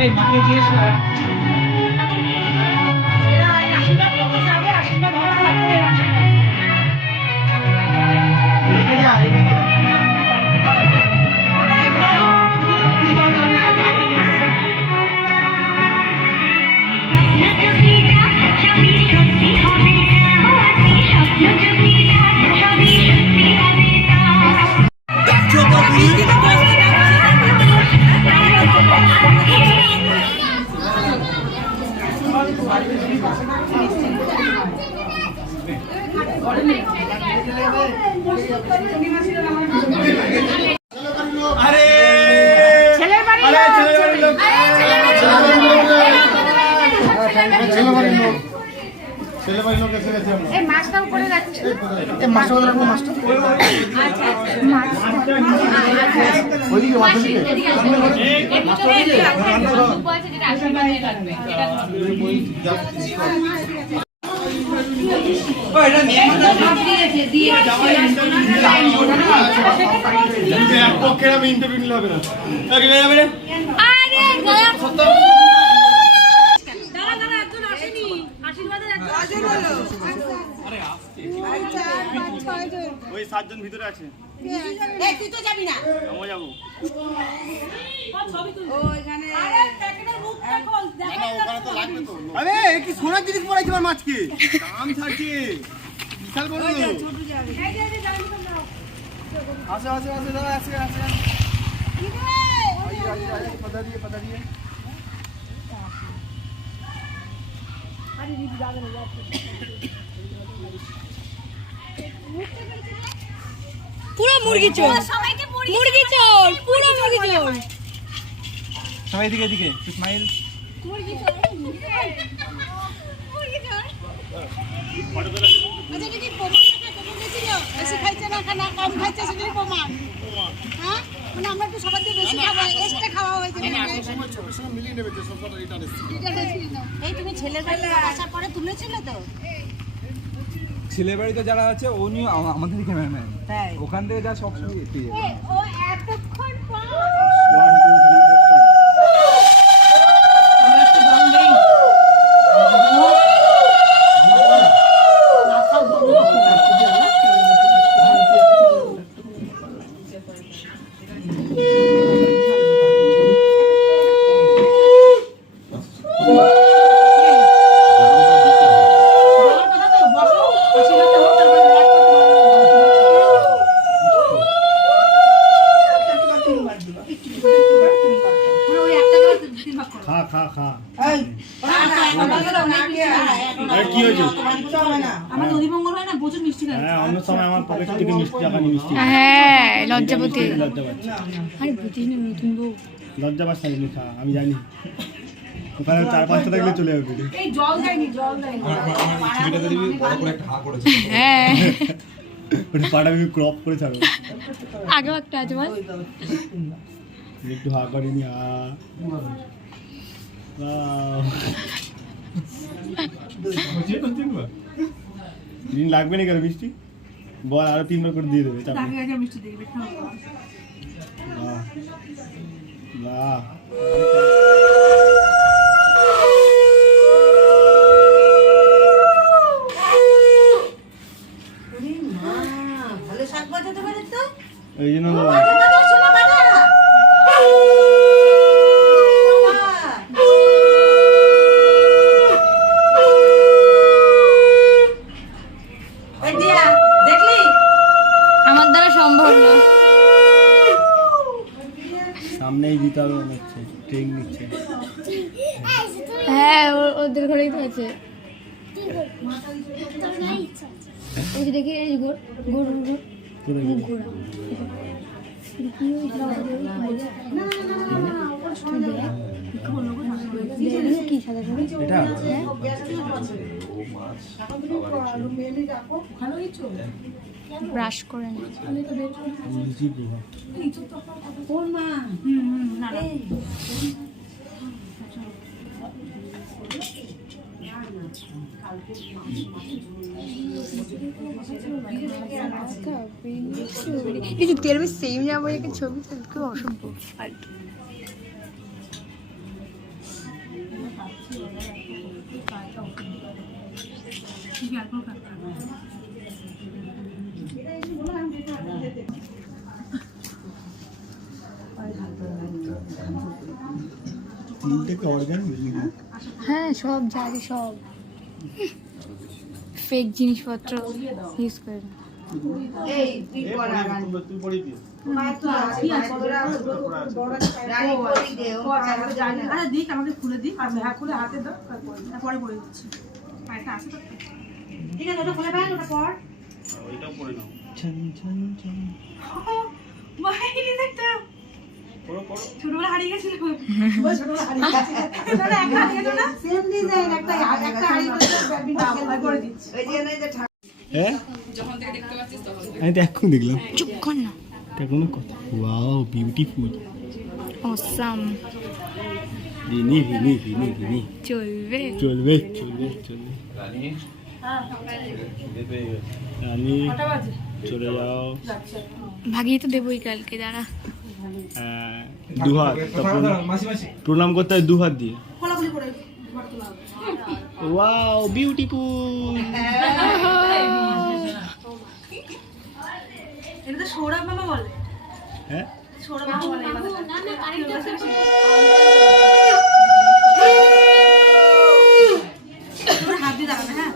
এই মাকে জিজ্ঞেস কর ওই 7 জন ভিতরে আছে। এই তুই তো যাবি না। আমি যাব। ওইখানে আরে প্যাকেটের মুখটা খোল দেখা ওখানে তো লাগবে তো। আরে কি সোনার জিনিস পড়াইছি আমার মাছকে। দাম ছাড়ছি। বিশাল বড়। ছোট যাবে। এই যে জানি তো নাও। আসো দাদা আসো। কি রে? আইয়ে পতা দিয়ে। আরে দিদি যাবে না যাচ্ছে। পুরো মুরগি চোর সবাইকে মুরগি চোর পুরো মুরগি চোর সবাই দিকে স্মাইল মুরগি চোর আচ্ছা যদি প্রমাণ না থাকে বলেছিল বেশি খাইছে না খানা কম খাইছে সেটাই প্রমাণ হ্যাঁ মানে আমরা একটু সবার দিয়ে বেশি খাবো এক্সট্রা খাওয়া হয়েছে সময় মিলিয়ে নেবে তো সবটা রিটার্ন এসছে। এই তুমি ছেলের বাড়ি আসার পরে তুলেছিলে তো ছেলে বাড়িতে যারা আছে উনিও আমাদের ক্যামেরাম্যান তাই ওখান থেকে যা সব সময় পেয়ে যাবে। ও এতক্ষণ পর 1 2 3 4 আমরা একটু দম দেই খা কি হয়েছে? আমার অধিমঙ্গল হয় না প্রচুর মিষ্টি খায় হ্যাঁ অন্য সময় আমার পকেট থেকে মিষ্টি টাকা নিয়ে মিষ্টি হ্যাঁ লজ্জাবতী লজ্জা পাচ্ছি আরে বুঝি না নতুন বউ লজ্জা পাচ্ছি না খা আমি জানি ওখানে 4-5টা থাকলে চলে যাবে এই জল দেয়নি ছবিটাতে দিবি বড় করে একটা হা করেছে হ্যাঁ ওটা পাটা আমি ক্রপ করে ছাড়ো আগেও একটা আছে বল একটু হা করিনি লাগবে না কেন মিষ্টি বল আরো 3 বার করে দিয়ে দেবে মিষ্টি দেখবে বাহ ভালো শাক বাজাতে পারে তো এই জন্য আমার দ্বারা সম্ভব না সামনেই দিতে হবে মনে হচ্ছে ট্রেন নিচ্ছে হ্যাঁ ওদের ঘরেই তো আছে ওই যে দেখি এই গরু মুখ ঘোরা কি সাদা এটা ব্রাশ করে না বুঝি প্রভাব কোন মা না কিছু তেল সেম যাবো একটা ছবি খুব অসভ্য আর কি। হ্যাঁ সব জানি সব ফেক জিনিসপত্র ইউজ করে না। দিক আমাকে খুলে দিক আর মেহা খুলে হাতে দাও পরে পরে দিচ্ছি ঠিক আছে ওটা খুলে ফেল ওটা পর ওইটাও পরে নাও ছোটবেলা হারিয়ে গেছিল ছোটবেলা হারিয়ে গেছিল না সেম ডিজাইন একটা হারিয়ে গেছে ওই যে নাই যে হ্যাঁ আমি তো এখন দেখলাম চুপ কর না দেখুন কত wow beautiful awesome Rini Rini Rini Rini চলবে চলবে চলবে চলবে রানী চলে যাও ভাগিয়ে তো দেবোই কালকে দাঁড়া দু হাত প্রণাম করতে হয় দু হাত দিয়ে ওয়াও বিউটিফুল এটা তো সৌরভ মামা বলে হ্যাঁ সৌরভ মামা বলে হাত দিয়ে দাঁড়াবে হ্যাঁ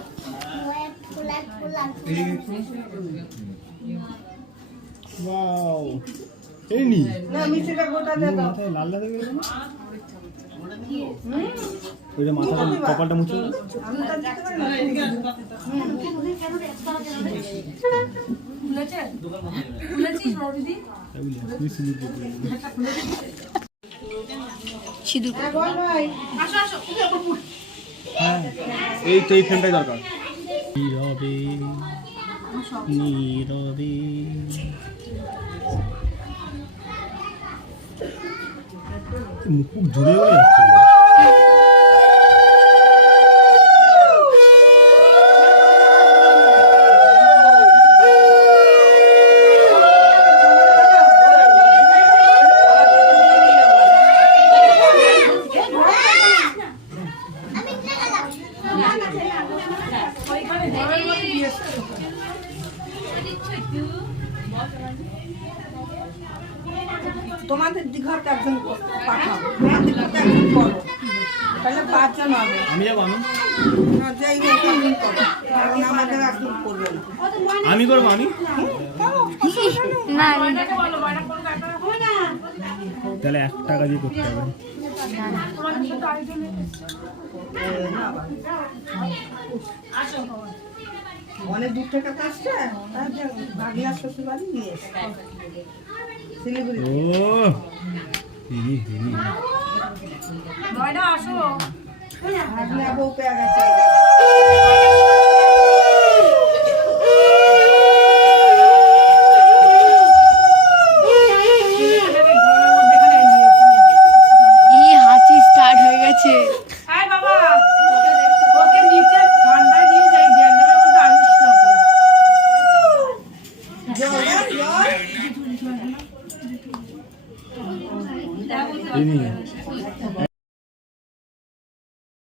ওয়াও এই নি না মিষ্টিটা গোটা দে দাও মাথায় লাল লাল হয়ে গেল ওইটা মাথাটা কপালটা মুছে দাও সিঁদুর হ্যাঁ এই তো এই ফ্রেমটাই দরকার নীরবে নীরবে মুখ জুড়ে হয়ে যাচ্ছে তোমাদের দিঘাতে একজন পাঠাও তোমার দিঘাতে একজন করো তাহলে 5 জন হবে আমি যাবো আমি না যাই হোক একজন করো কারণ আমাদের একজন করবে না আমি করবো আমি না তাহলে 1 টাকা দিয়ে করতে হবে অনেক দূর থেকে আসছে ভাগিয়া শ্বশুর বাড়ি নিয়ে শিলিগুড়ি ও রিনি রিনি দয়না আসো ভাগিয়া বউ পেয়ে গেছে